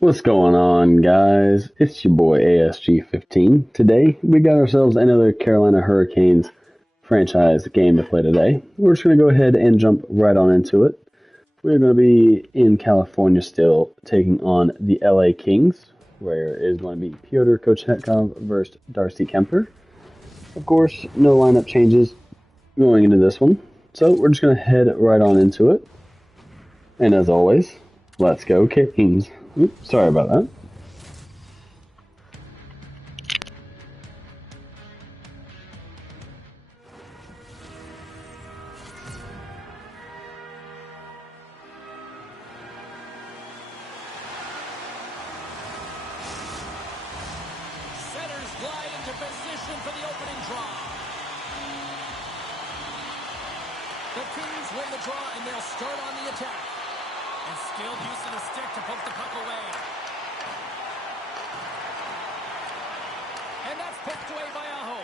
What's going on, guys? It's your boy ASG15. Today, we got ourselves another Carolina Hurricanes franchise game to play today. We're just going to go ahead and jump right on into it. We're going to be in California still, taking on the LA Kings, where it is going to be Pyotr Kochetkov versus Darcy Kemper. Of course, no lineup changes going into this one, so we're just going to head right on into it. And as always, let's go Canes. Oops, sorry about that. Setters glide into position for the opening draw. The Kings win the draw and they'll start on the attack. And skilled use of the stick to poke the puck away. And that's poked away by Aho.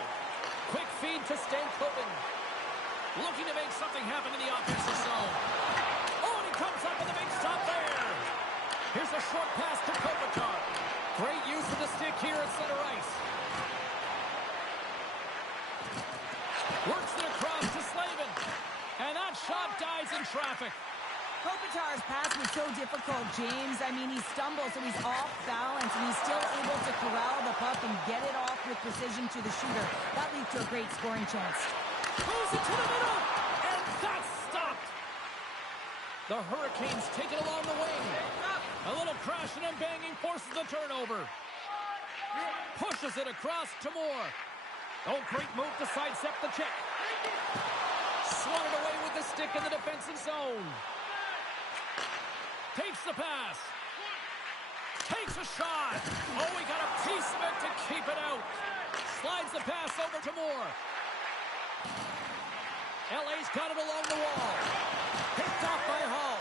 Quick feed to Stankoven. Looking to make something happen in the offensive zone. Oh, and he comes up with a big stop there. Here's a short pass to Kopitar. Great use of the stick here at center ice. Works it across to Slavin. And that shot dies in traffic. Kopitar's pass was so difficult, James. I mean, he stumbles, so he's off balance, and he's still able to corral the puck and get it off with precision to the shooter. That leads to a great scoring chance. Moves it to the middle, and that's stopped. The Hurricanes take it along the wing. A little crashing and banging forces the turnover. Pushes it across to Moore. Oh, great move to sidestep the check. Swatted away with the stick in the defensive zone. Takes the pass. Takes a shot. Oh, he got a piece of it to keep it out. Slides the pass over to Moore. LA's got it along the wall. Picked off by Hall.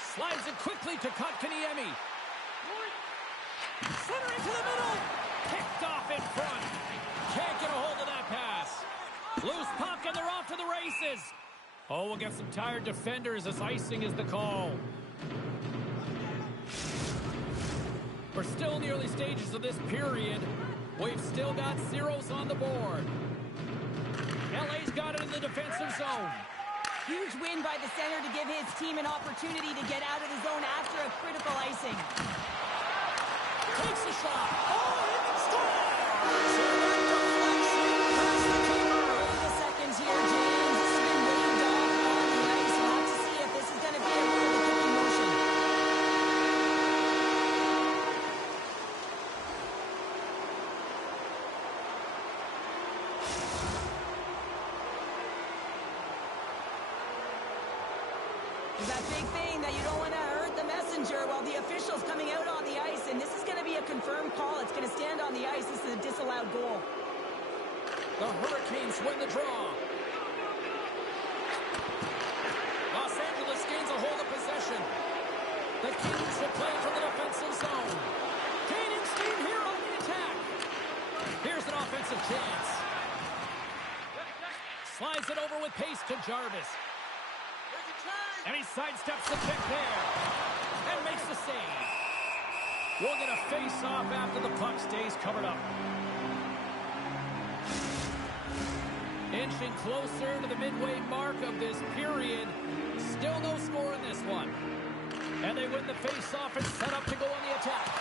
Slides it quickly to Kotkaniemi. Center into the middle. Picked off in front. Can't get a hold of that pass. Loose puck and they're off to the races. Oh, we'll get some tired defenders as icing is the call. We're still in the early stages of this period. We've still got zeros on the board. LA's got it in the defensive zone. Huge win by the center to give his team an opportunity to get out of the zone after a critical icing. Takes a shot. Oh, he can score! So that deflection past the keeper. The seconds here, James. This has been waved off on the ice. We'll have to see if this is going to be a rule of the kicking motion. There's that big thing that you don't want to hurt the messenger while the official's coming out on the ice, and this is going to be a confirmed call. It's going to stand on the ice. This is a disallowed goal. The Hurricanes win the draw. Los Angeles gains a hold of possession. The Kings will play from the defensive zone. Canes team here on the attack. Here's an offensive chance. Slides it over with pace to Jarvis. And he sidesteps the kick there. And makes the save. We'll get a face-off after the puck stays covered up. Inching closer to the midway mark of this period. Still no score in this one. And they win the face-off and set up to go on the attack.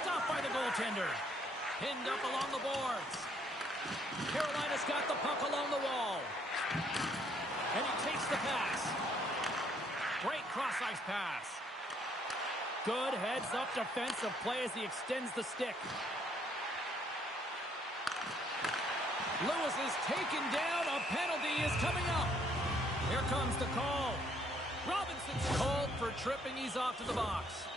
Stopped by the goaltender. Pinned up along the boards. Carolina's got the puck along the wall. And he takes the pass. Great cross-ice pass. Good heads-up defensive play as he extends the stick. Lewis is taken down. A penalty is coming up. Here comes the call. Robinson's called for tripping. He's off to the box.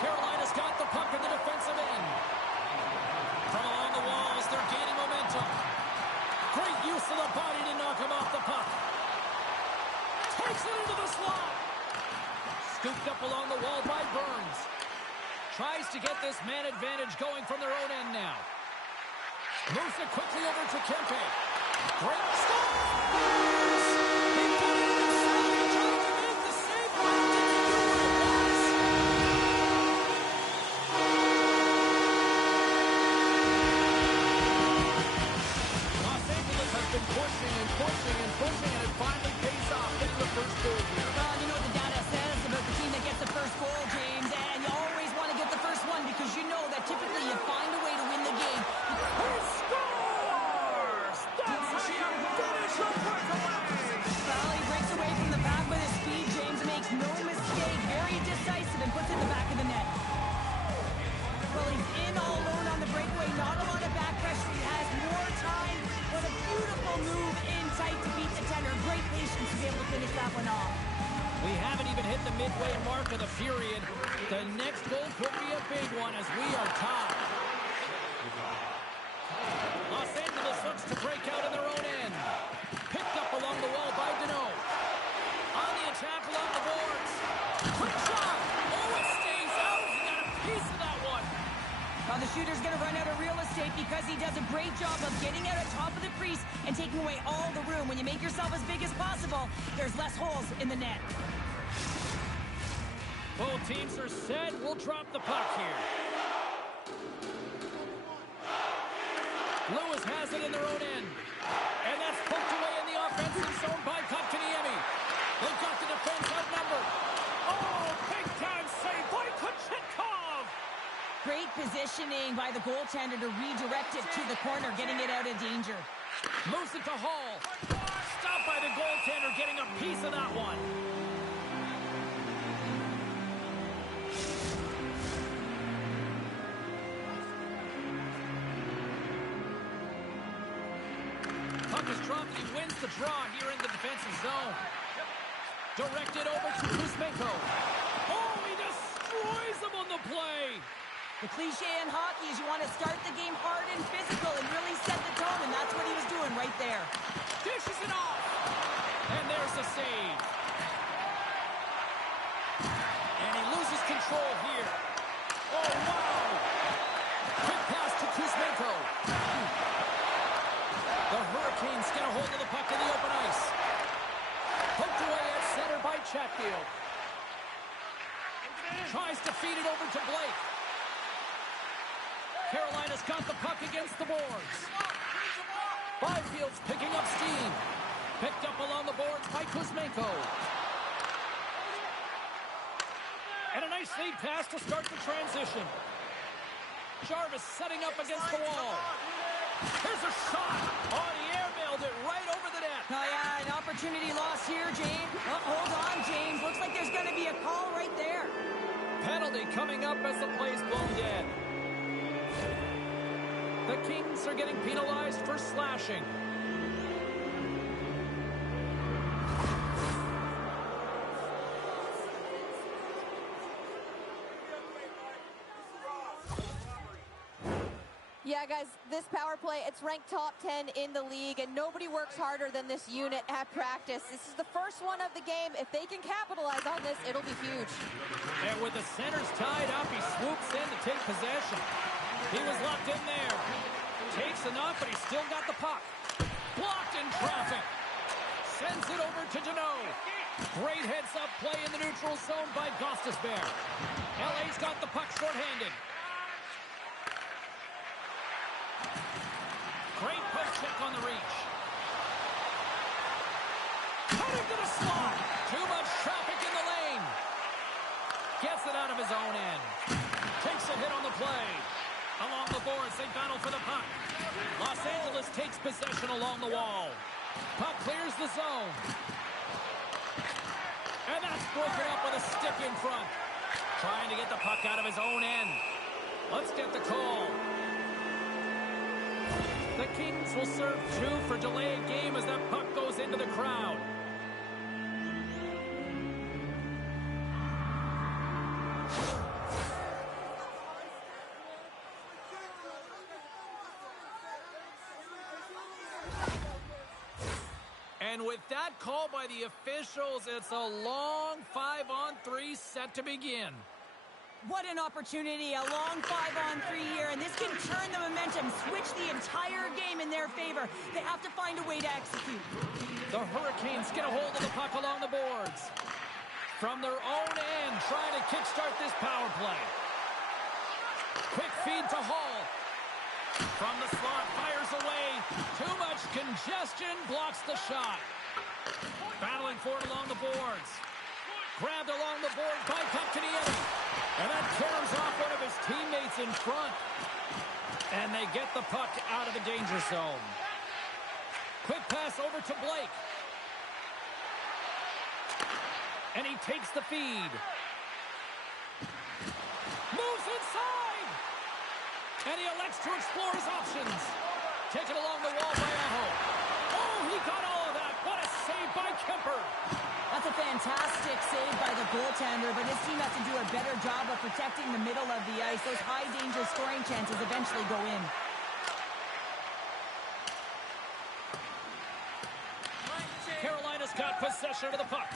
Carolina's got the puck in the defensive end. From along the walls, they're gaining momentum. to the body to knock him off the puck. Takes it into the slot. Scooped up along the wall by Burns. Tries to get this man advantage going from their own end now. Moves it quickly over to Kempe. Great scores! He put it in himself. He tried to make the save, but it didn't do what it was. Los Angeles has been pushing and pushing and pushing, and it finally pays off. Getting the first goal here. Well, you know what the data says about the team that gets the first goal, James, and you always want to get the first one because you know that typically you find a way to win the game. He scores! That's how you finish a breakaway! Well, he breaks away from the pack with his speed, James, makes no mistake. Very decisive and puts it in the back of the net. Well, he's in all alone on the breakaway. Not a lot of back pressure. He has more time. What a beautiful move in tight to beat the tender. Great patience to be able to finish that one off. We haven't even hit the midway mark of the period. The next goal could be a big one as we are tied. Los Angeles looks to break out in their own end. Picked up along the wall by Deneau. On the attack along the boards. Quick shot. Oh, it stays out. He got a piece of that one. Well, the shooter's going to run out of real estate because he does a great job of getting out on top of the crease and taking away all the room. When you make yourself as big as possible, there's less holes in the net. Both teams are set. We'll drop the puck here. Lewis has it in their own end. And that's poked away in the offensive zone by Kotkaniemi. They've got the defense outnumbered. Oh, big-time save by Kochetkov! Great positioning by the goaltender to redirect it to the corner, getting it out of danger. Moves it to Hall. Stopped by the goaltender, getting a piece of that one. Puck is dropped. He wins the draw here in the defensive zone. Directed over to Kuzmenko. Oh, he destroys him on the play. The cliche in hockey is you want to start the game hard and physical and really set the tone, and that's what he was doing right there. Dishes it off. And there's the save. And he loses control here. Oh, wow. Quick pass to Kuzmenko. The Hurricanes get a hold of the puck in the open ice. Poked away at center by Chatfield. Tries to feed it over to Blake. Carolina's got the puck against the boards. Byfield's picking up steam. Picked up along the boards by Kuzmenko. And a nice lead pass to start the transition. Jarvis setting up against the wall. Here's a shot. Oh, the airmailed it right over the net. Oh, yeah, an opportunity lost here, James. Oh, hold on, James. Looks like there's going to be a call right there. Penalty coming up as the play's blown dead. The Kings are getting penalized for slashing. Yeah, guys, this power play, it's ranked top 10 in the league, and nobody works harder than this unit at practice. This is the first one of the game. If they can capitalize on this, it'll be huge. And with the centers tied up, he swoops in to take possession. He was locked in there. Takes the knock, but he's still got the puck. Blocked in traffic. Sends it over to Deneau. Great heads-up play in the neutral zone by Gostisbehere. LA's got the puck shorthanded. Great post check on the reach. Cut into the slot. Too much traffic in the lane. Gets it out of his own end. Takes a hit on the play. Along the boards, they battle for the puck. Los Angeles takes possession along the wall. Puck clears the zone. And that's broken up with a stick in front. Trying to get the puck out of his own end. Let's get the call. The Kings will serve 2 for delayed game as that puck goes into the crowd. And with that call by the officials, it's a long 5-on-3 set to begin. What an opportunity, a long 5-on-3 here, and this can turn the momentum, switch the entire game in their favor. They have to find a way to execute. The Hurricanes get a hold of the puck along the boards. From their own end, trying to kickstart this power play. Quick feed to Hall. From the slot, fires away. Too much congestion, blocks the shot. Battling for it along the boards. Grabbed along the board by Kotkaniemi. And that tears off one of his teammates in front. And they get the puck out of the danger zone. Quick pass over to Blake. And he takes the feed. Moves inside. And he elects to explore his options. Taken along the wall by Aho. Oh, he got all of that. What a save by Kemper. That's a fantastic save by the goaltender, but his team has to do a better job of protecting the middle of the ice. Those high-danger scoring chances eventually go in. Carolina's got possession of the puck.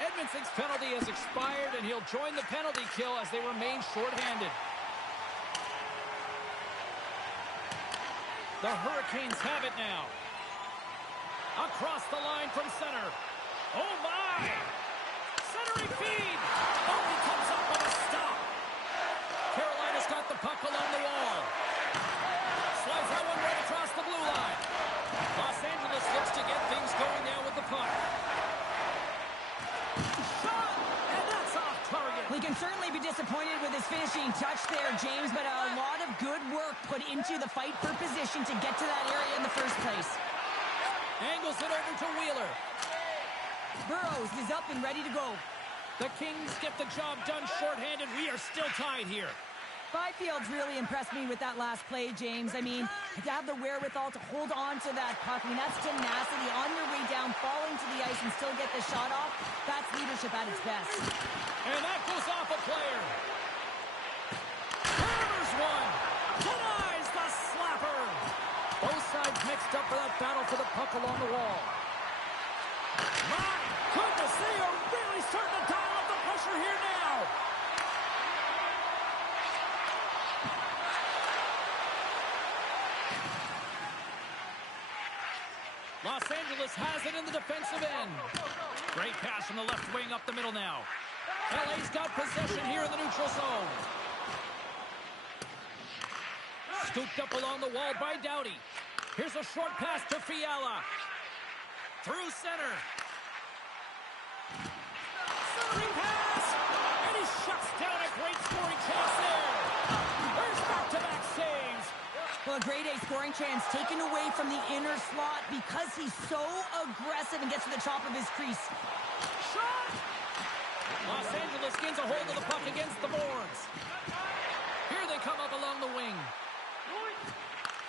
Edmonton's penalty has expired, and he'll join the penalty kill as they remain shorthanded. The Hurricanes have it now. Across the line from center. Oh, my! Centering feed! Oh, he comes up with a stop. Carolina's got the puck along the wall. Slides that one right across the blue line. Los Angeles looks to get things going now with the puck. Shot! And that's off target. We can certainly be disappointed with his finishing touch there, James, but a lot of good work put into the fight for position to get to that area in the first place. Angles it over to Wheeler. Burrows is up and ready to go. The Kings get the job done shorthanded. We are still tied here. Byfield's really impressed me with that last play, James. I mean, to have the wherewithal to hold on to that puck, I mean, that's tenacity on your way down, falling to the ice and still get the shot off. That's leadership at its best. And that goes off a player. Hammers one. Denies the slapper. Both sides mixed up for that battle for the puck along the wall. My goodness, they are really starting to dial up the pressure here now. Los Angeles has it in the defensive end. Great pass from the left wing up the middle now. LA's got possession here in the neutral zone. Scooped up along the wall by Doughty. Here's a short pass to Fiala. Through center. Centering pass! And he shuts down a great scoring chance there. There's back-to-back saves. Well, a grade A scoring chance taken away from the inner slot because he's so aggressive and gets to the top of his crease. Shot! Los Angeles gains a hold of the puck against the boards. Here they come up along the wing.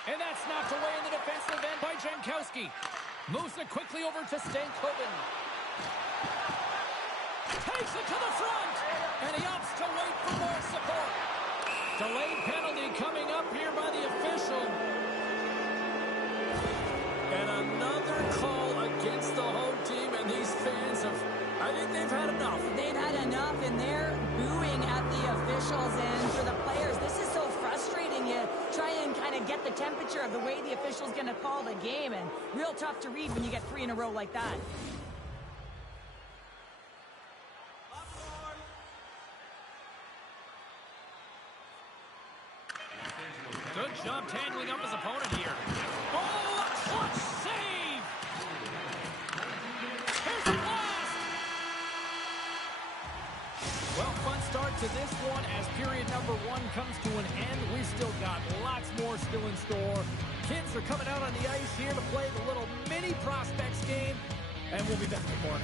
And that's knocked away in the defensive end by Jankowski. Moves it quickly over to Stankoven. Takes it to the front. And he opts to wait for more support. Delayed penalty coming up here by the official. And another call against the home team. And these fans I think they've had enough. They've had enough, and they're booing at the officials. And for the players, this is so frustrating. You try and kind of get the temperature of the way the official's going to call the game, and real tough to read when you get 3 in a row like that. Good job tangling up his opponent here. Oh, a clutch save! Here's a blast! Well, fun start to this one as period number 1 comes to an end. We've still got lots more still in store. Kids are coming out on the ice here to play the little mini prospects game, and we'll be back with more.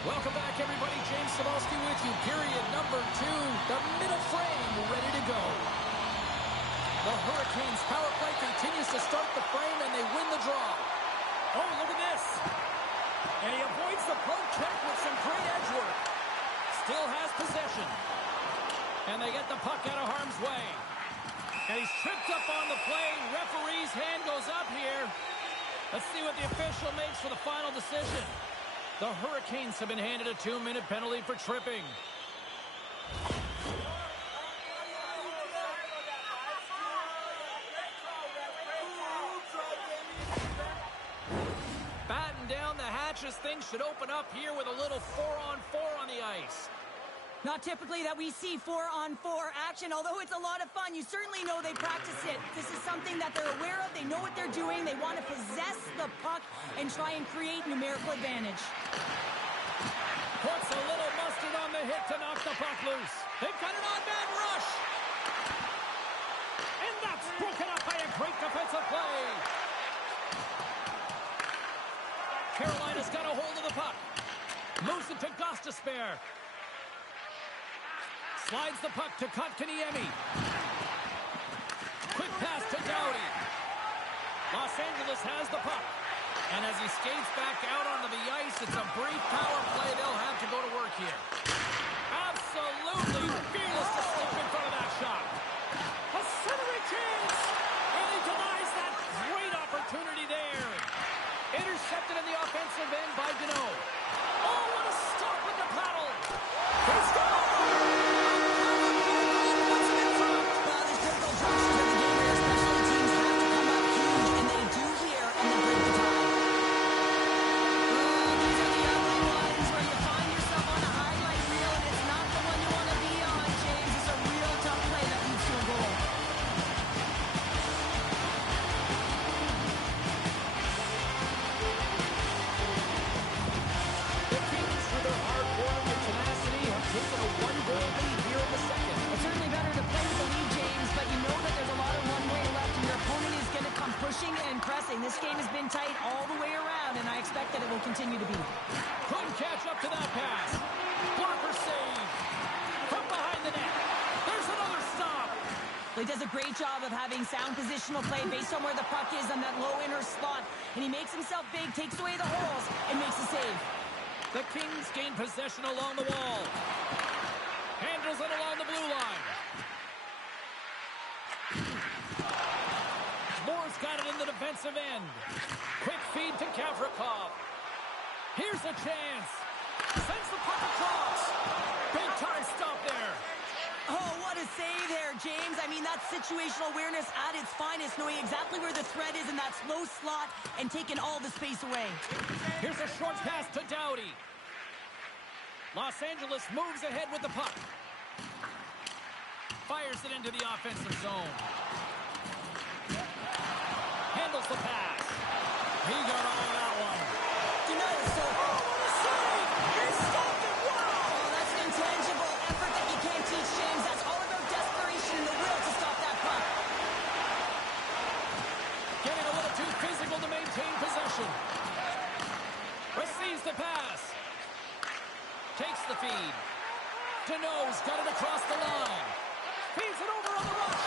Welcome back, everybody. James Cebulski with you. Period number 2. The middle frame ready to go. And they get the puck out of harm's way. And he's tripped up on the play. Referee's hand goes up here. Let's see what the official makes for the final decision. The Hurricanes have been handed a 2-minute penalty for tripping. Batten down the hatches. Things should open up here with a little 4-on-4 on the ice. Not typically that we see 4-on-4 action, although it's a lot of fun. You certainly know they practice it. This is something that they're aware of. They know what they're doing. They want to possess the puck and try and create numerical advantage. Puts a little mustard on the hit to knock the puck loose. They've got an odd-man rush. And that's broken up by a great defensive play. Carolina's got a hold of the puck. Moves it to Gostisbehere. Slides the puck to Kotkaniemi. Quick pass to Doughty. Los Angeles has the puck. And as he skates back out onto the ice, it's a brief power play. They'll have to go to work here. Absolutely fearless to step in front of that shot. A centering chance. And he denies that great opportunity there. Intercepted in the offensive end by Deneau. Oh, what a stop with the paddle. He scores! This game has been tight all the way around, and I expect that it will continue to be. Couldn't catch up to that pass. Blocker save. From behind the net. There's another stop. He does a great job of having sound positional play based on where the puck is on that low inner slot, and he makes himself big, takes away the holes, and makes a save. The Kings gain possession along the wall. Handles it along the blue line. Moore's got it in the defensive end. Quick feed to Gavrikov. Here's a chance. Sends the puck across. Big time stop there. Oh, what a save there, James. I mean, that's situational awareness at its finest, knowing exactly where the threat is in that slow slot and taking all the space away. Here's a short pass to Doughty. Los Angeles moves ahead with the puck. Fires it into the offensive zone. Handles the pass. He got all of that one. What a save! He stopped it! Wow! Oh, that's an intangible effort that you can't teach, James. That's all about desperation and the will to stop that puck. Getting a little too physical to maintain possession. Receives the pass. Takes the feed. Deneau's got it across the line. Feeds it over on the rush.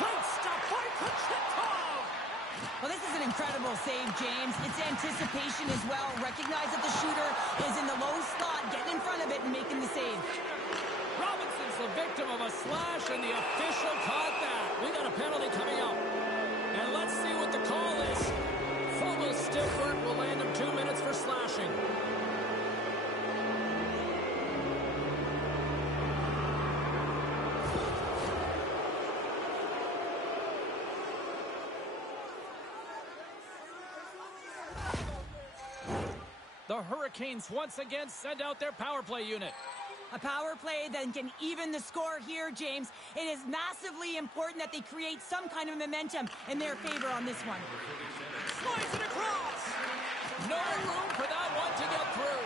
Great stop by Kochetkov. Well, this is an incredible save, James. It's anticipation as well. Recognize that the shooter is in the low slot, getting in front of it and making the save. Robinson's the victim of a slash, and the official caught that. We got a penalty coming up. And let's see what the call is. Fogel's stiff work will land him 2 minutes for slashing. The Hurricanes once again send out their power play unit. A power play that can even the score here, James. It is massively important that they create some kind of momentum in their favor on this one. Slides it across. No room for that one to get through.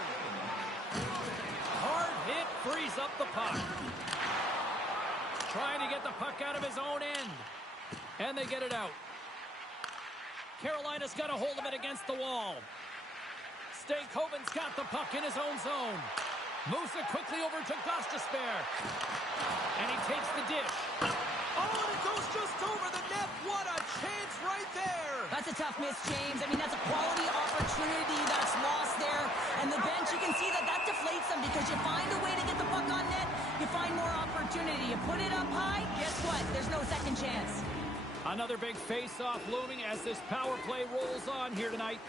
Hard hit frees up the puck. Trying to get the puck out of his own end. And they get it out. Carolina's got a hold of it against the wall. Stankoven's got the puck in his own zone. Moves it quickly over to Gostisbehere. And he takes the dish. Oh, and it goes just over the net. What a chance right there. That's a tough miss, James. I mean, that's a quality opportunity that's lost there. And the bench, you can see that deflates them because you find a way to get the puck on net, you find more opportunities. opportunity. You put it up high, guess what? There's no second chance. Another big face-off looming as this power play rolls on here tonight.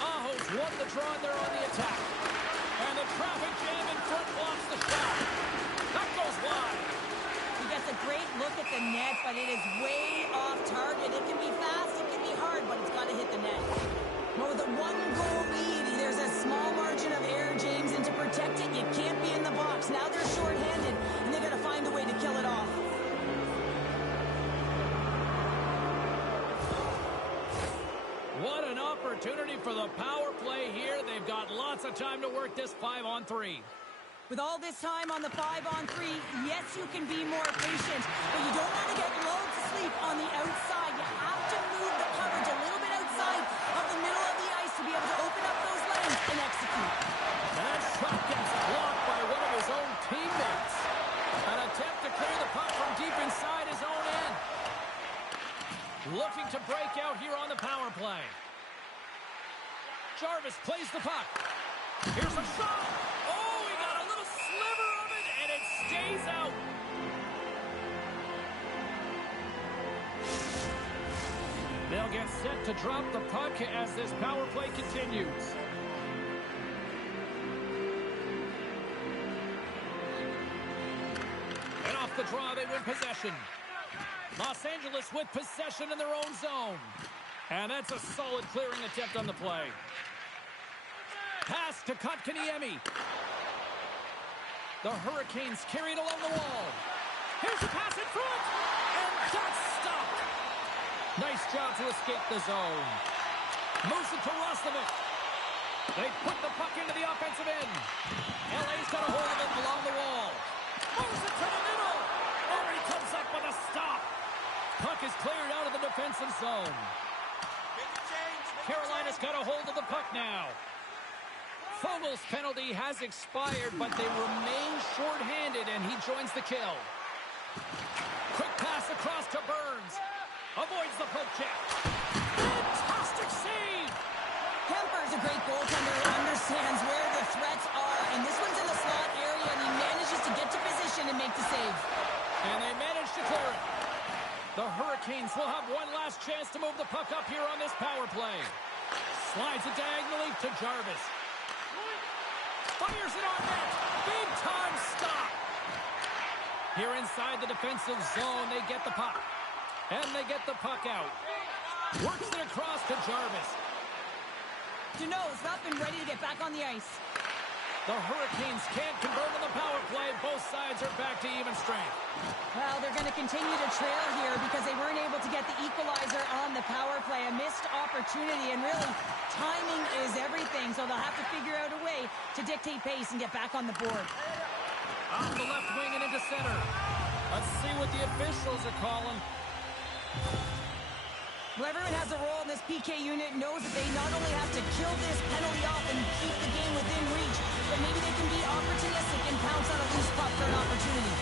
Aho's won the draw and they're on the attack. And the traffic jam in front blocks the shot. That goes wide. He gets a great look at the net, but it is way off target. It can be fast, it can be hard, but it's got to hit the net. Well, with a one-goal lead, there's a small margin of error, James, and to protect it, you can't be in the box. Now they're short-handed, and they got to find a way to kill it off. What an opportunity for the power play here. They've got lots of time to work this 5-on-3. With all this time on the 5-on-3, yes, you can be more patient, but you don't want to get lulled to sleep on the outside. You have to move the coverage a little bit outside of the middle of the ice to be able to open up those lanes and execute. And that shot gets blocked by one of his own teammates. An attempt to clear the puck from deep inside his own end. Looking to break out here on the power play. Jarvis plays the puck. Here's a shot. Oh, he got a little sliver of it, and it stays out. They'll get set to drop the puck as this power play continues. And off the draw, they win possession. Los Angeles with possession in their own zone. And that's a solid clearing attempt on the play. Pass to Kotkaniemi. The Hurricanes carry it along the wall. Here's a pass in front. And that's stopped. Nice job to escape the zone. Moves it to Roslovic. They put the puck into the offensive end. LA's got a hold of it along the wall. Moves it to the middle. Oh, he comes up with a stop. Puck is cleared out of the defensive zone. Carolina's got a hold of the puck now. Fogel's penalty has expired, but they remain short-handed, and he joins the kill. Quick pass across to Burns. Avoids the poke check. Fantastic save! Kemper's a great goaltender who understands where the threats are, and this one's in the slot area, and he manages to get to position and make the save. And they manage to clear it. The Hurricanes will have one last chance to move the puck up here on this power play. Slides it diagonally to Jarvis. Fires it on net. Big time stop. Here inside the defensive zone, they get the puck. And they get the puck out. Works it across to Jarvis. Deneau's up and ready to get back on the ice. The Hurricanes can't convert on the power play. Both sides are back to even strength. Well, they're going to continue to trail here because they weren't able to get the equalizer on the power play. A missed opportunity, and really, timing is everything, so they'll have to figure out a way to dictate pace and get back on the board. Off the left wing and into center. Let's see what the officials are calling. Well, everyone has a role in this PK unit, knows that they not only have to kill this penalty off and keep the game within reach, but maybe they can be opportunistic and pounce on a loose puck for an opportunity.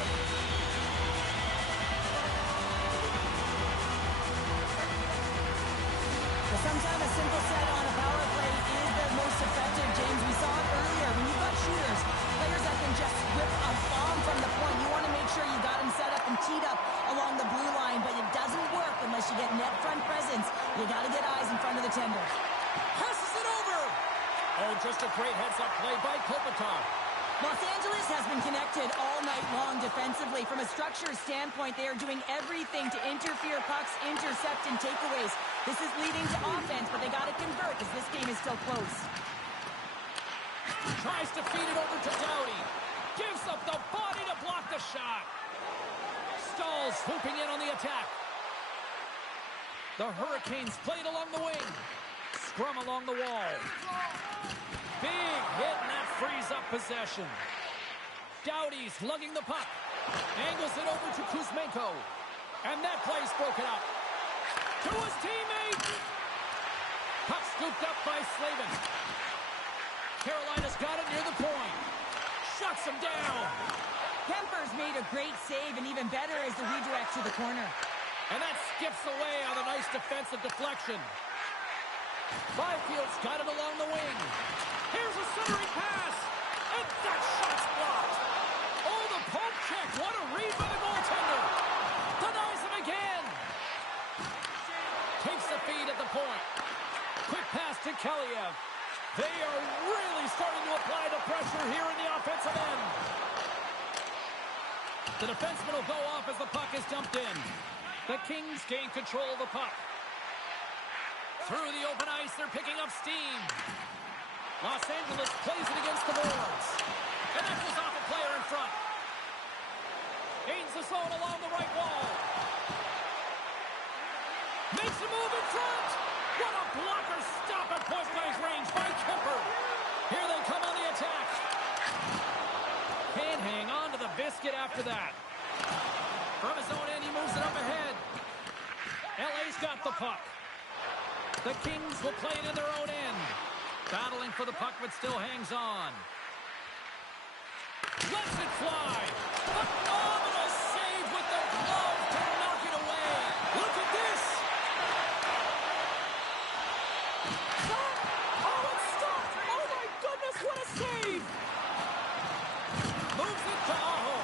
But sometimes a simple set on a power play is the most effective, James. We saw it earlier. When you've got shooters, players that can just whip a bomb from the point, you want to make sure you got them set up and teed up along the blue line, but it doesn't work unless you get net front presence. You got to get eyes in front of the tender. Passes it over. Oh, just a great heads-up play by Kopitar. Los Angeles has been connected all night long defensively. From a structure standpoint, they are doing everything to interfere pucks, intercept, and takeaways. This is leading to offense, but they got to convert as this game is still close. Tries to feed it over to Doughty. Gives up the body to block the shot. Stahl swooping in on the attack. The Hurricanes played along the wing. Scrum along the wall. Big hit, and that frees up possession. Doughty's lugging the puck. Angles it over to Kuzmenko. And that play's broken up. To his teammate. Puck scooped up by Slavin. Carolina's got it near the point. Shuts him down. Kemper's made a great save, and even better is the redirect to the corner. And that skips away on a nice defensive deflection. Byfield's got it along the wing. Here's a centering pass. And that shot's blocked. poke check. What a read by the goaltender. Denies him again. Takes the feed at the point. Quick pass to Kaliev. They are really starting to apply the pressure here in the offensive end. The defenseman will go off as the puck is dumped in. The Kings gain control of the puck. Through the open ice, they're picking up steam. Los Angeles plays it against the boards. And that goes off a player in front. Gains the zone along the right wall. Makes a move in front. What a blocker stop at point-blank range by Kemper. Here they come on the attack. Can't hang on to the biscuit after that. From his own end, he moves it up ahead. LA's got the puck. The Kings will play it in their own end. Battling for the puck, but still hangs on. Lets it fly. Phenomenal save with the glove to knock it away. Look at this. Oh, it's stopped. Oh, my goodness, what a save. Moves it to Aho.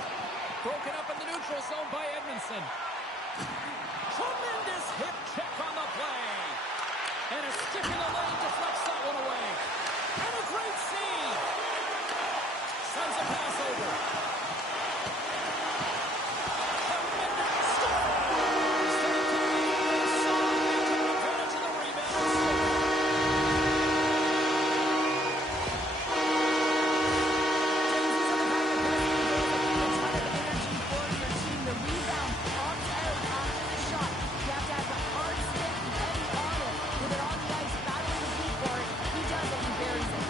Broken up in the neutral zone by Edmondson. Tremendous hip check on the play. And a stick in the lane deflects that one away. And a great save. Sends a pass over. Tremendous stop. Instead of taking the song, they took advantage of the rebound. The rebound pops out after the shot. You have to have a hard stick and heavy on it. With it on the ice, battling the feet for it. He does it and buries it.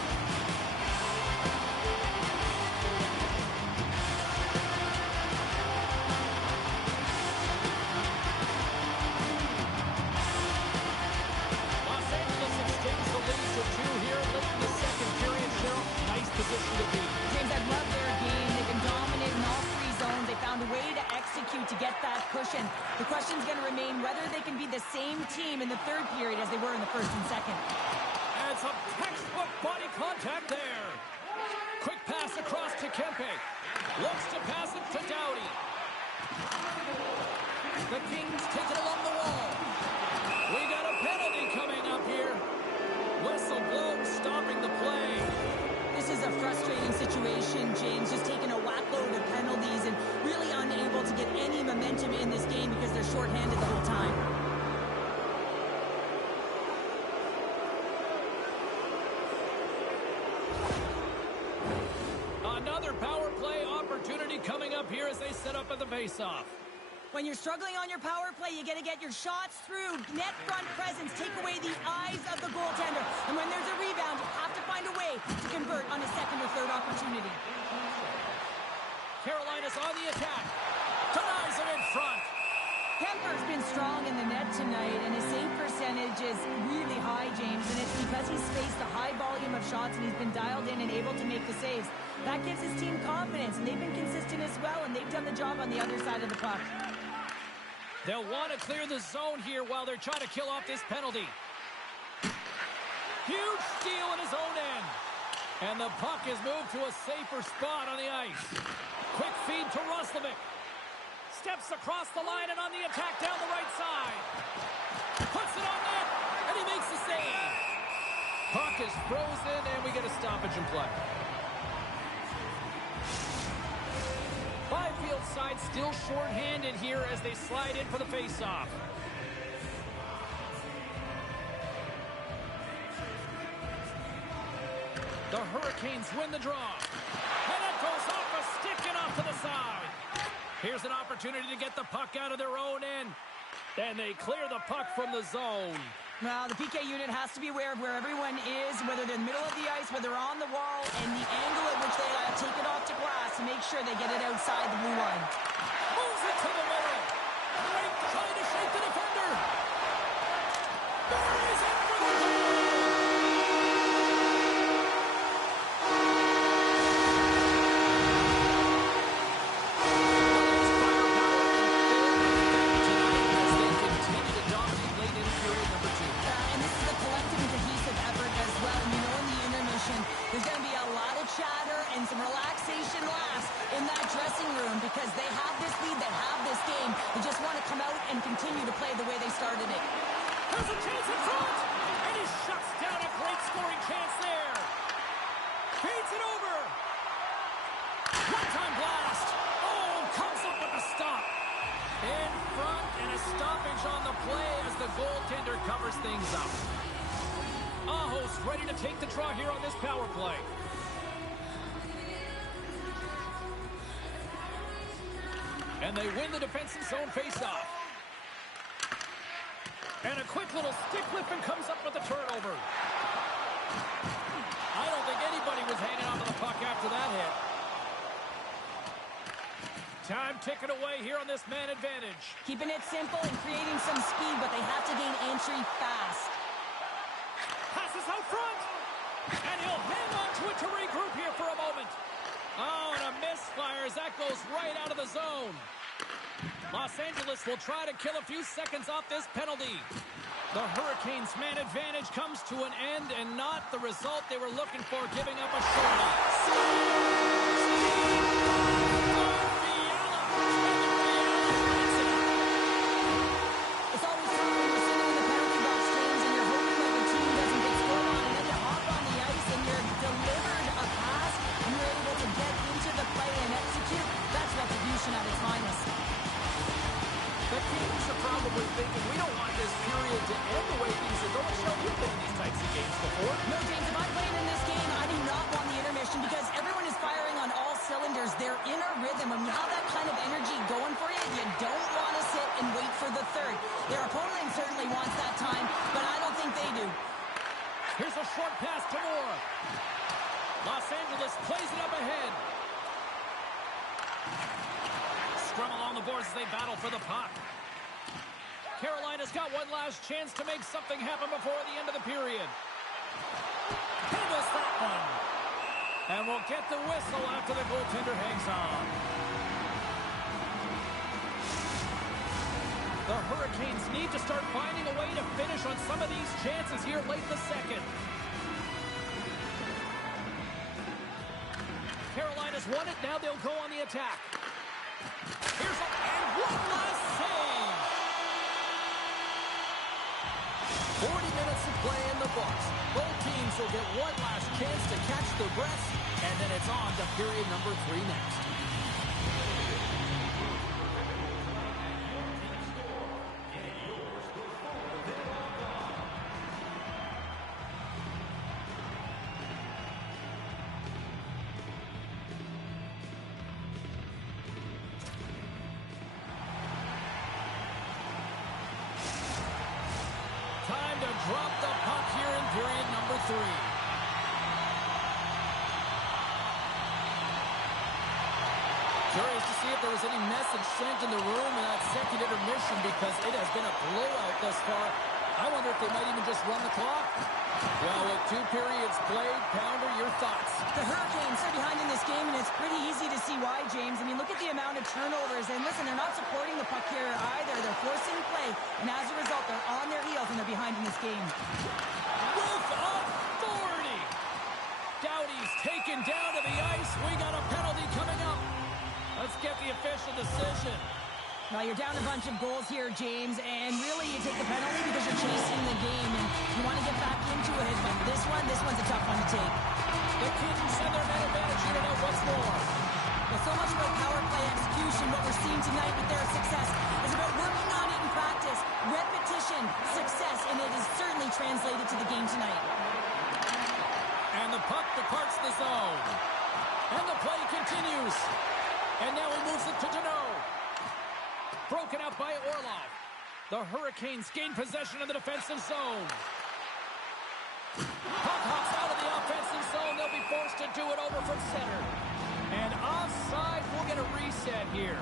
Los Angeles extends the lead to 2 here late in the second period. Cheryl, nice position to be. James, I love their game. They've been dominant in all 3 zones. They found a way to execute to get that cushion. The question's going to remain whether they can be the same team in the third period as they were in the first and second. And some textbook body contact there. Quick pass across to Kempe. Looks to pass it to Doughty. The Kings take it along the wall. We got a penalty coming up here. Whistle blown, stopping the play. This is a frustrating situation, James. Just taking a whackload of penalties and really unable to get any momentum in this game because they're shorthanded the whole time. Another power play opportunity coming up here as they set up at the faceoff. When you're struggling on your power play, you got to get your shots through. Net front presence, take away the eyes of the goaltender. And when there's a rebound, you have to find a way to convert on a second or third opportunity. Carolina's on the attack. Denies it in front. Kemper's been strong in the net tonight, and his save percentage is really high, James, and it's because he's faced a high volume of shots and he's been dialed in and able to make the saves. That gives his team confidence, and they've been consistent as well, and they've done the job on the other side of the puck. They'll want to clear the zone here while they're trying to kill off this penalty. Huge steal in his own end. And the puck is moved to a safer spot on the ice. Quick feed to Roslovic. Steps across the line and on the attack down the right side. Puts it on net, and he makes the save. Puck is frozen, and we get a stoppage in play. Byfield side still short-handed here as they slide in for the face-off. The Hurricanes win the draw. And it goes off a stick and off to the side. Here's an opportunity to get the puck out of their own end. And they clear the puck from the zone. Well, the PK unit has to be aware of where everyone is, whether they're in the middle of the ice, whether they're on the wall, and the angle at which they take it off to glass to make sure they get it outside the blue line. Moves it to the middle. Great trying to shake the defender. Buries it for the goal. There's going to be a lot of chatter and some relaxed relaxation lasts in that dressing room because they have this lead, they have this game. They just want to come out and continue to play the way they started it. There's a chance in front, and he shuts down a great scoring chance there. Feeds it over. One-time blast. Oh, comes up with a stop. In front, and a stoppage on the play as the goaltender covers things up. Aho's ready to take the draw here on this power play. And they win the defensive zone faceoff. And a quick little stick lift and comes up with a turnover. I don't think anybody was hanging on to the puck after that hit. Time ticking away here on this man advantage. Keeping it simple and creating some speed, but they have to gain entry fast. Passes out front. And he'll hang on to it to regroup here for a moment. Oh, and a misfire as that goes right out of the zone. Los Angeles will try to kill a few seconds off this penalty. The Hurricanes' man advantage comes to an end and not the result they were looking for, giving up a shorty. It's always tough when you're sitting in the penalty box, James, and you're hoping that your team doesn't get scored on, and then you hop on the ice and you're delivered a pass, and you're able to get into the play and execute. That's retribution at its finest. The Canes are probably thinking, we don't want this period to end the way things are going. Show you've been in these types of games before. No, James, if I played in this game, I do not want the intermission because everyone is firing on all cylinders. They're in a rhythm. When you have that kind of energy going for you, you don't want to sit and wait for the third. Their opponent certainly wants that time, but I don't think they do. Here's a short pass to Moore. Los Angeles plays it up ahead. Scrum along the boards as they battle for the puck. Carolina's got one last chance to make something happen before the end of the period. Handles that one. And we'll get the whistle after the goaltender hangs on. The Hurricanes need to start finding a way to finish on some of these chances here late in the second. Carolina's won it. Now they'll go on the attack. And one last save. 40 minutes of play in the books. Both teams will get one last chance to catch their breaths, and then it's on to period number 3 next. Time to drop the puck here in period number 3. Curious to see if there was any message sent in the room in that second intermission because it has been a blowout thus far. I wonder if they might even just run the clock. Well, with 2 periods played, Pounder, your thoughts? The Hurricanes are behind in this game, and it's pretty easy to see why, James. I mean, look at the amount of turnovers. And listen, they're not supporting the puck here either. They're forcing play, and as a result, they're on their heels, and they're behind in this game. With authority! Doughty's taken down to the ice. We got a penalty coming up. Let's get the official decision. Now, you're down a bunch of goals here, James, and really you take the penalty because you're chasing the game, and you want to get back into it, but this one's a tough one to take. The Kings and their man advantage unit out once more. Well, so much about power play execution. What we're seeing tonight with their success is about working on it in practice, repetition, success, and it is certainly translated to the game tonight. And the puck departs the zone. And the play continues. And now he moves it to Deneau. Broken out by Orlov. The Hurricanes gain possession of the defensive zone. Puck hops out of the offensive zone. They'll be forced to do it over from center. And offside, we'll get a reset here.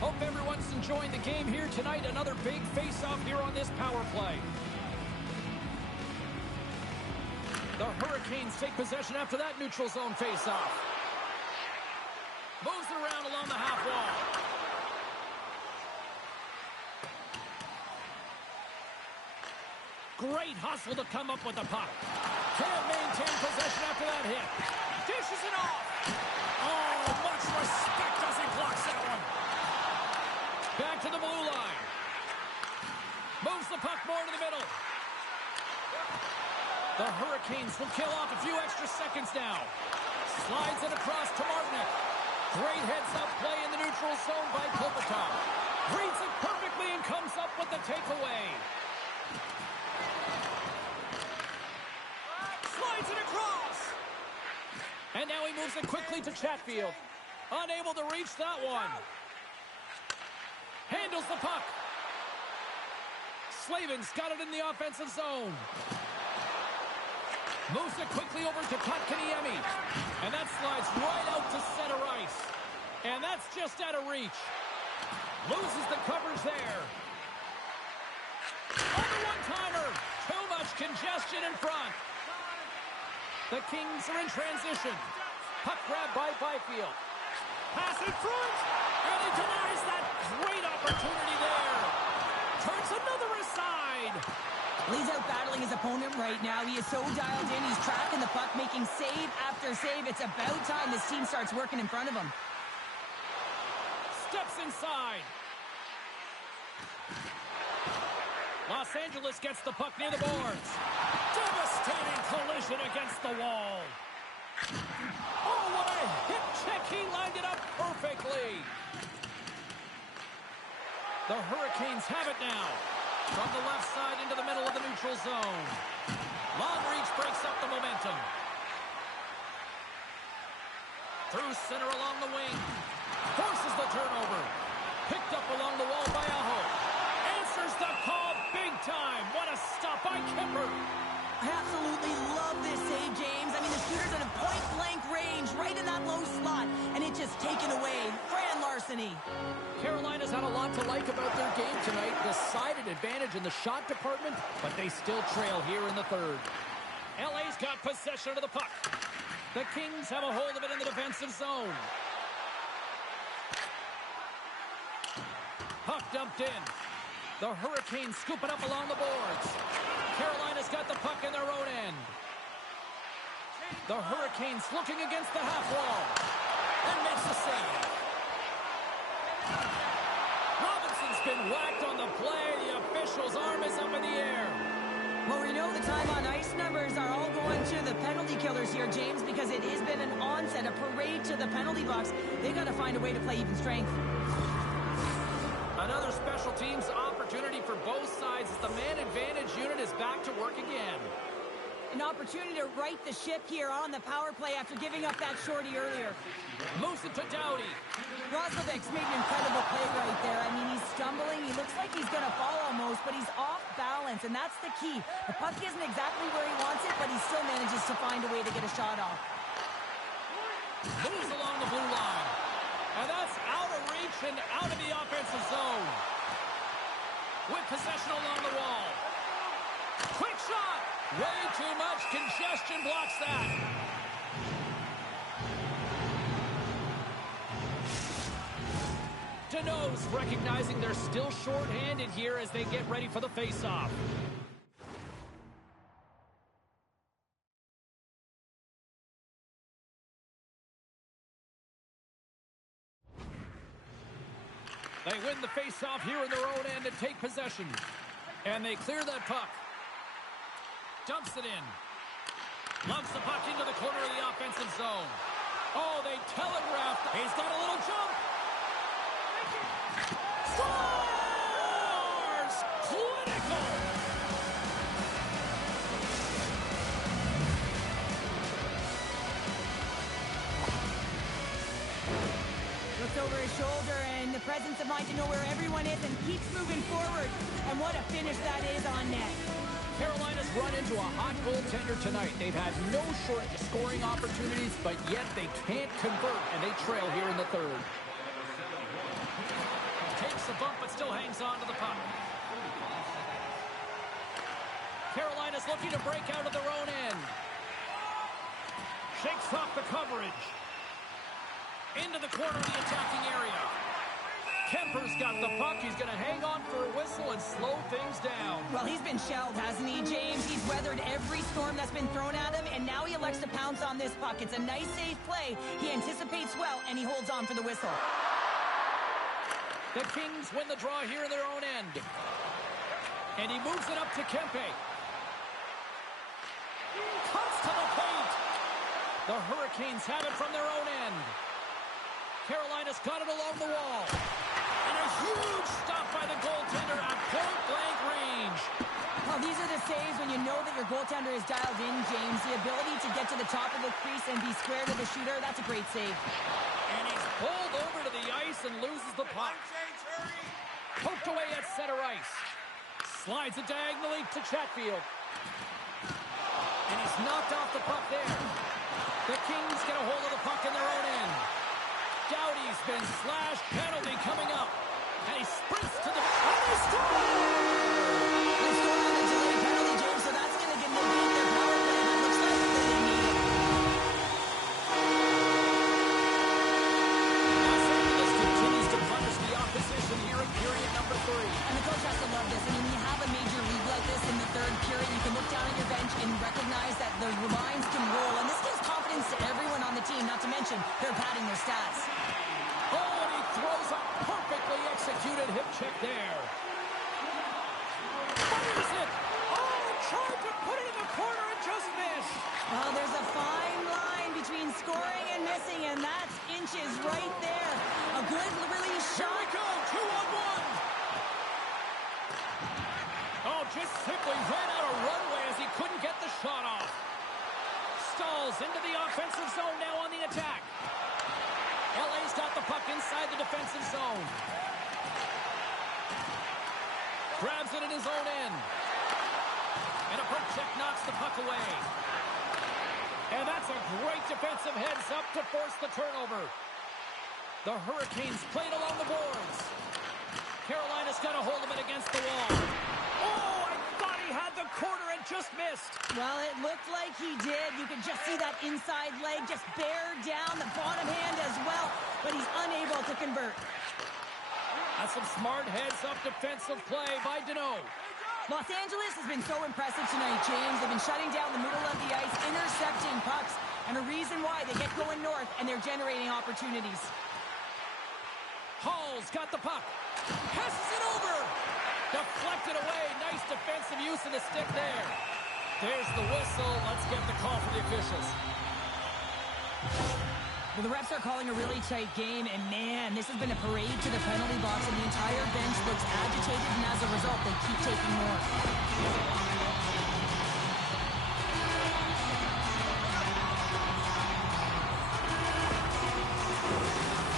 Hope everyone's enjoying the game here tonight. Another big face-off here on this power play. The Hurricanes take possession after that neutral zone face-off. Moves it around along the half wall. Great hustle to come up with the puck. Can't maintain possession after that hit. Dishes it off. Oh, much respect as he blocks that one. Back to the blue line. Moves the puck more to the middle. The Hurricanes will kill off a few extra seconds now. Slides it across to Martinick. Great heads-up play in the neutral zone by Kopitar. Reads it perfectly and comes up with the takeaway. Slides it across. And now he moves it quickly to Chatfield. Unable to reach that one. Handles the puck. Slavin's got it in the offensive zone. Moves it quickly over to Kotkaniemi. And that slides right out to center ice. And that's just out of reach. Loses the coverage there. On the one-timer. Too much congestion in front. The Kings are in transition. Puck grab by Byfield. Pass in front. And he denies that great opportunity there. Turns another aside. He's out battling his opponent right now. He is so dialed in. He's tracking the puck, making save after save. It's about time this team starts working in front of him. Steps inside. Los Angeles gets the puck near the boards. Devastating collision against the wall. Oh, what a hip check. He lined it up perfectly. The Hurricanes have it now. From the left side into the middle of the neutral zone. Long reach breaks up the momentum. Through center along the wing. Forces the turnover. Picked up along the wall by Aho. Answers the call big time. What a stop by Kemper. I absolutely love this save, James. I mean, the shooter's at a point-blank range, right in that low slot, and it just taken away. Grand larceny. Carolina's had a lot to like about their game tonight. Decided advantage in the shot department, but they still trail here in the third. LA's got possession of the puck. The Kings have a hold of it in the defensive zone. Puck dumped in. The Hurricanes scoop it up along the boards. Carolina's got the puck in their own end. The Hurricanes looking against the half wall. And makes a save. Robinson's been whacked on the play. The official's arm is up in the air. Well, we know the time on ice numbers are all going to the penalty killers here, James, because it has been an onset, a parade to the penalty box. They got to find a way to play even strength. Another special teams opportunity for both sides as the man advantage unit is back to work again. An opportunity to right the ship here on the power play after giving up that shorty earlier. Moves it to Doughty. Roslovic's made an incredible play right there. I mean, he's stumbling. He looks like he's going to fall almost, but he's off balance, and that's the key. The puck isn't exactly where he wants it, but he still manages to find a way to get a shot off. Moves along the blue line. And that's out of reach and out of the offensive zone. With possession along the wall. Quick shot. Way too much congestion blocks that. Deneau's recognizing they're still short-handed here as they get ready for the face-off. They win the face-off here in their own end and take possession. And they clear that puck. Dumps it in. Lumps the puck into the corner of the offensive zone. Oh, they telegraphed. He's got a little jump. Scores! Clinical! Looks over his shoulder and the presence of mind to know where everyone is and keeps moving forward. And what a finish that is on net. Carolina's run into a hot goaltender tonight. They've had no shortage of scoring opportunities, but yet they can't convert, and they trail here in the third. Takes the bump, but still hangs on to the puck. Carolina's looking to break out of their own end. Shakes off the coverage. Into the corner of the attacking area. Kemper's got the puck. He's going to hang on for a whistle and slow things down. Well, he's been shelled, hasn't he, James? He's weathered every storm that's been thrown at him, and now he elects to pounce on this puck. It's a nice, safe play. He anticipates well, and he holds on for the whistle. The Kings win the draw here in their own end. And he moves it up to Kempe. Cuts to the paint. The Hurricanes have it from their own end. Carolina's got it along the wall. And a huge stop by the goaltender at point-blank range. Well, these are the saves when you know that your goaltender is dialed in, James. The ability to get to the top of the crease and be square to the shooter, that's a great save. And he's pulled over to the ice and loses the puck. Poked away at center ice. Slides it diagonally to Chatfield. And he's knocked off the puck there. The Kings get a hold of the puck in their own end. Doughty's been slashed. Penalty coming up. And he sprints to the... And they score! They score on the delayed penalty, James, so that's going to give them their power play. That looks like they need it. Los Angeles continues to punish the opposition here in period number 3. And the coach has to love this. I mean, when you have a major league like this in the third period, you can look down on your bench and recognize that the lines can roll. And this gives confidence to everyone on the team, not to mention they're padding their stats. Oh, and he throws a perfectly executed hip check there. Fires it. Oh, tried to put it in the corner and just missed. Well, there's a fine line between scoring and missing, and that's inches right there. A good release Here shot. we go, 2-on-1. Oh, just simply ran out of runway as he couldn't get the shot off. Stalls into the offensive zone now on the attack. LA's got the puck inside the defensive zone. Grabs it in his own end. And a poke check knocks the puck away. And that's a great defensive heads-up to force the turnover. The Hurricanes played along the boards. Carolina's got a hold of it against the wall. Oh, I thought he had the corner and just missed. Well, it looked like he did. You could just see that inside leg just bear down, the bottom hand as well, but he's unable to convert. That's some smart heads-up defensive play by Deneau. Los Angeles has been so impressive tonight, James. They've been shutting down the middle of the ice, intercepting pucks, and a reason why they get going north, and they're generating opportunities. Hall's got the puck. Passes it over. Deflected away. Nice defensive use of the stick there. There's the whistle. Let's get the call from the officials. Well, the refs are calling a really tight game, and man, this has been a parade to the penalty box, and the entire bench looks agitated, and as a result, they keep taking more.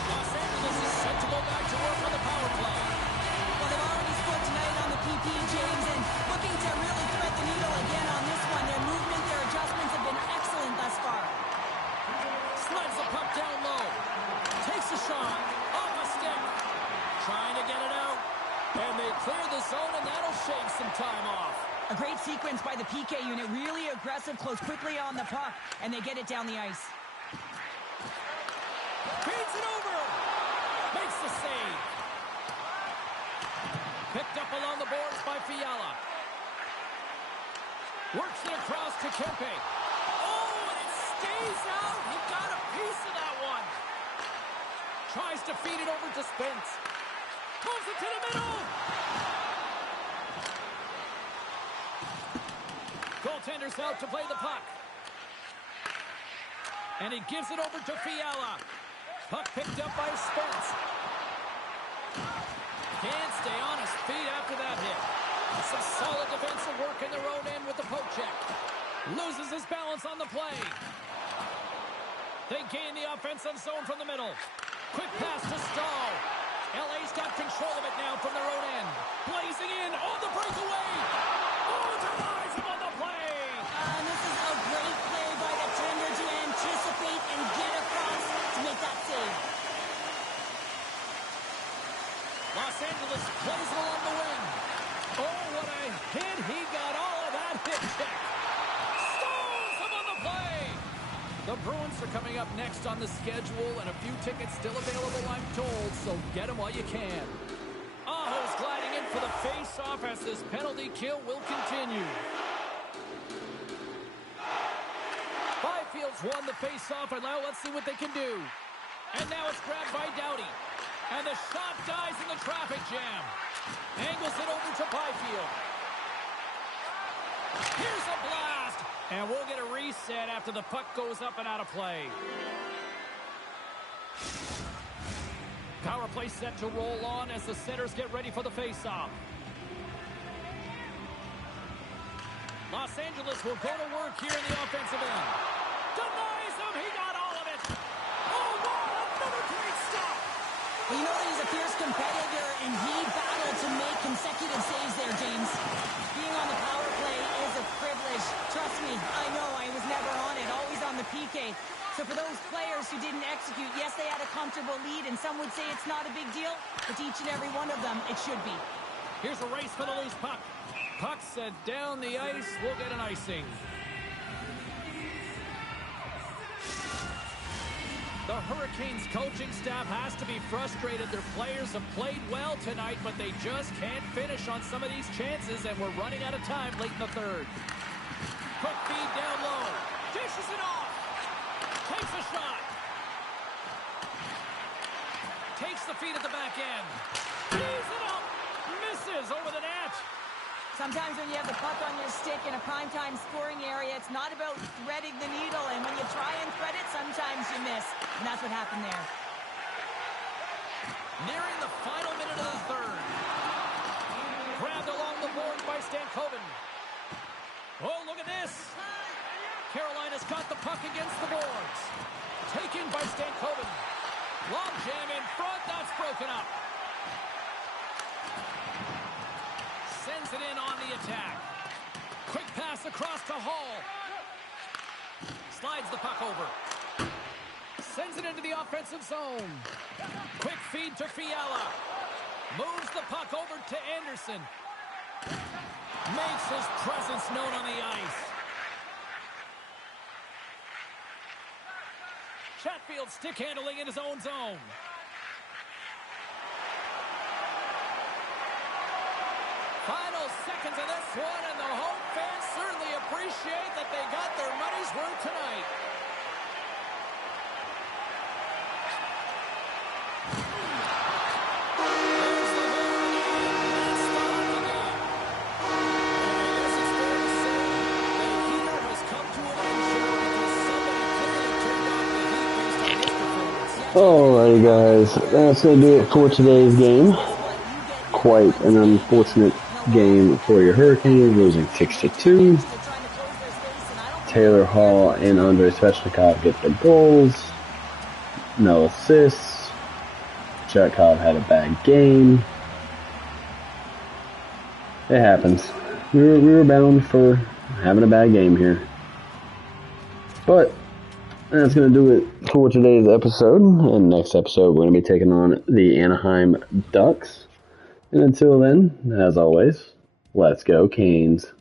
Los Angeles is set to go back to work on the power play. Well, they've already scored tonight on the PP, James, and looking to really thread the needle again on this one. Their movement, their adjustments have been excellent thus far. Sleds the puck down low. Takes a shot. Off a stick. Trying to get it out. And they clear the zone, and that'll shave some time off. A great sequence by the PK unit. Really aggressive, close quickly on the puck, and they get it down the ice. Feeds it over. Makes the save. Picked up along the boards by Fiala. Works it across to Kempe. Oh, and it stays out. He got a piece of that one. Tries to feed it over to Spence. Moves it to the middle. Goaltender's out to play the puck. And he gives it over to Fiala. Puck picked up by Spence. Can't stay on his feet after that hit. Some solid defensive work in their own end with the poke check. Loses his balance on the play. They gain the offensive zone from the middle. Quick pass to Stahl. LA's got control of it now from their own end. Blazing in on the breakaway. Oh, denies him on the play. And this is a great play by the tender to anticipate and get across to make that save. Los Angeles plays it along the wing. Oh, what a hit. He got all of that hit check. Stalls him on the play. The Bruins are coming coming up next on the schedule, and a few tickets still available, I'm told, so get them while you can. Aho's gliding in for the face-off as this penalty kill will continue. Byfield's won the face-off, and now let's see what they can do. And now it's grabbed by Doughty. And the shot dies in the traffic jam. Angles it over to Byfield. Here's a blast. And we'll get a reset after the puck goes up and out of play. Power play set to roll on as the centers get ready for the face-off. Los Angeles will go to work here in the offensive end. Denies him. He got all of it. Oh, wow, another great stop. Well, you know that he's a fierce competitor, and he battled to make consecutive saves there, James. Being on the power play is a privilege. Trust me, I know. I was never on it, always on the PK. So for those players who didn't execute, yes, they had a comfortable lead, and some would say it's not a big deal, but to each and every one of them, it should be. Here's a race for the loose puck. Puck set down the ice. We'll get an icing. The Hurricanes coaching staff has to be frustrated. Their players have played well tonight, but they just can't finish on some of these chances, and we're running out of time late in the third. Quick feed down low. Dishes it off. Takes a shot. Takes the feed at the back end. Tees it up. Misses over the net. Sometimes when you have the puck on your stick in a primetime scoring area, it's not about threading the needle, and when you try and thread it, sometimes you miss. And that's what happened there. Nearing the final minute of the third. Grabbed along the boards by Stankoven. Oh, look at this. Carolina's got the puck against the boards. Taken by Stankoven. Long jam in front. That's broken up. Sends it in on the attack. Quick pass across to Hall. Slides the puck over. Sends it into the offensive zone. Quick feed to Fiala. Moves the puck over to Anderson. Makes his presence known on the ice. Chatfield stick handling in his own zone. Final seconds of this one, and the home fans certainly appreciate that they got their money's worth tonight. There's the home run, and that's the hockey game. And I guess it's fair to say that a heater has come to an end here because somebody clearly turned off the heat based on his performance. Alrighty, guys, that's going to do it for today's game. Quite an unfortunate game for your Hurricanes, losing 6-2. Taylor Hall and Andrei Svechnikov get the goals. No assists. Chekhov had a bad game. It happens. We were bound for having a bad game here. But that's going to do it for today's episode. And next episode, we're going to be taking on the Anaheim Ducks. And until then, as always, let's go Canes.